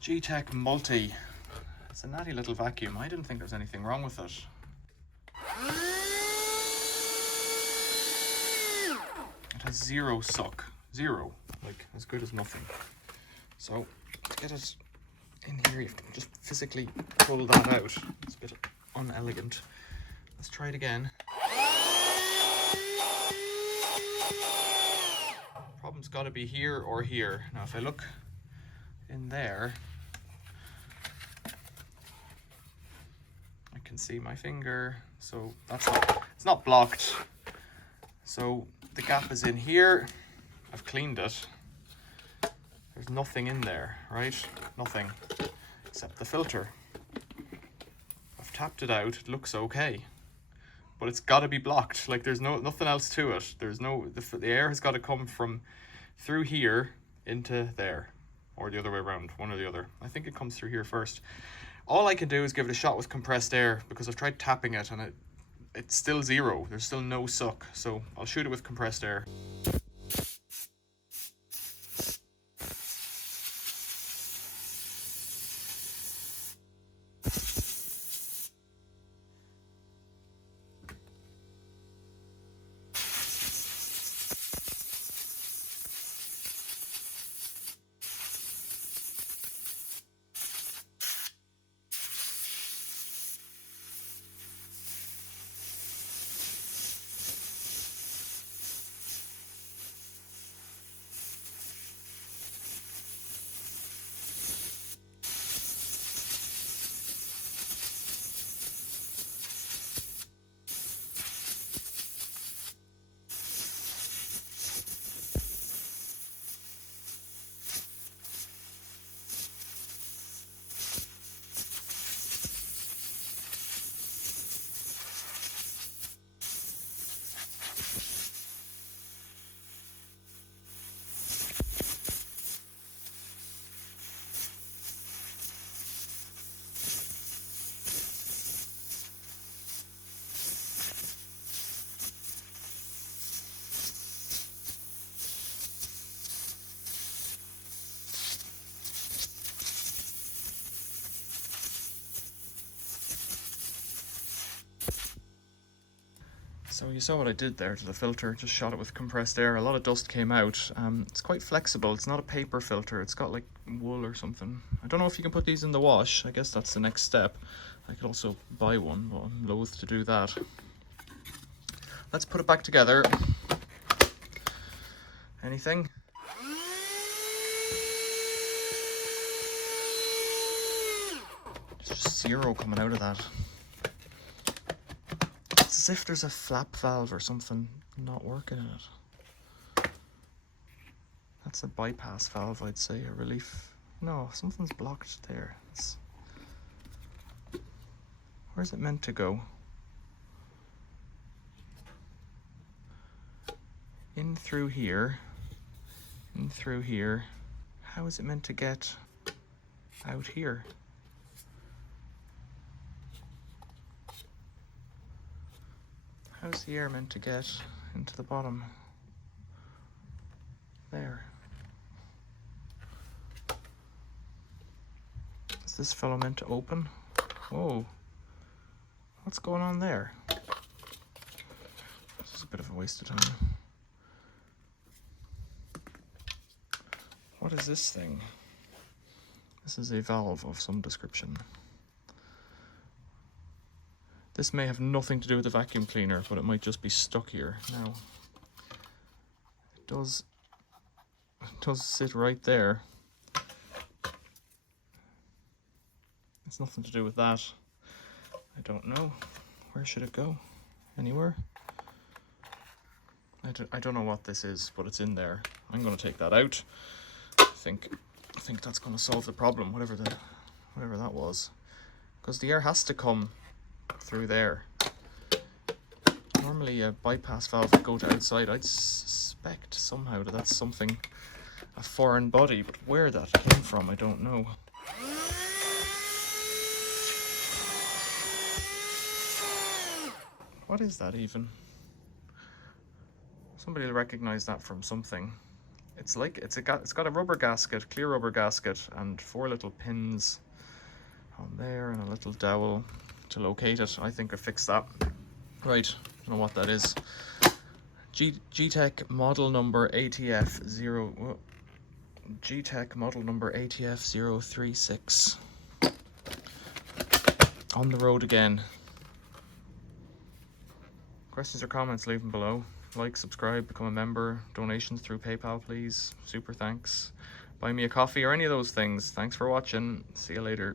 Gtech Multi. It's a natty little vacuum. I didn't think there's anything wrong with it. It has zero suck. Zero. Like, as good as nothing. So, to get it in here, you have to just physically pull that out. It's a bit unelegant. Let's try it again. Problem's got to be here or here. Now, if I look in there, I can see my finger. So that's not, it's not blocked. So the gap is in here. I've cleaned it. There's nothing in there, right? Nothing except the filter. I've tapped it out. It looks okay, but it's got to be blocked. Like, there's nothing else to it. There's no, the air has got to come from through here into there, or the other way around, one or the other. I think it comes through here first. All I can do is give it a shot with compressed air, because I've tried tapping it and it's still zero. There's still no suck. So I'll shoot it with compressed air. So you saw what I did there to the filter, just shot it with compressed air. A lot of dust came out. It's quite flexible. It's not a paper filter. It's got like wool or something. I don't know if you can put these in the wash. I guess that's the next step. I could also buy one, but I'm loath to do that. Let's put it back together. Anything? There's just zero coming out of that. It's as if there's a flap valve or something not working in it. That's a bypass valve, I'd say, a relief. No, something's blocked there. Where's it meant to go? In through here. In through here. How is it meant to get out here? How's the air meant to get into the bottom? There. Is this fellow meant to open? Whoa. What's going on there? This is a bit of a waste of time. What is this thing? This is a valve of some description. This may have nothing to do with the vacuum cleaner, but it might just be stuck here. Now, it does sit right there. It's nothing to do with that. I don't know. Where should it go? Anywhere? I don't know what this is, but it's in there. I'm going to take that out. I think that's going to solve the problem, whatever that was, because the air has to come through there. Normally a bypass valve would go to outside. I'd suspect somehow that that's something, a foreign body, but where that came from I don't know. What is that even? Somebody will recognize that from something. it's got a rubber gasket, clear rubber gasket, and 4 little pins on there and a little dowel to locate it. I think I fixed that. Right, I don't know what that is. Gtech model number Gtech model number ATF036. On the road again. Questions or comments, leave them below. Like, subscribe, become a member. Donations through PayPal, please. Super thanks. Buy me a coffee or any of those things. Thanks for watching. See you later.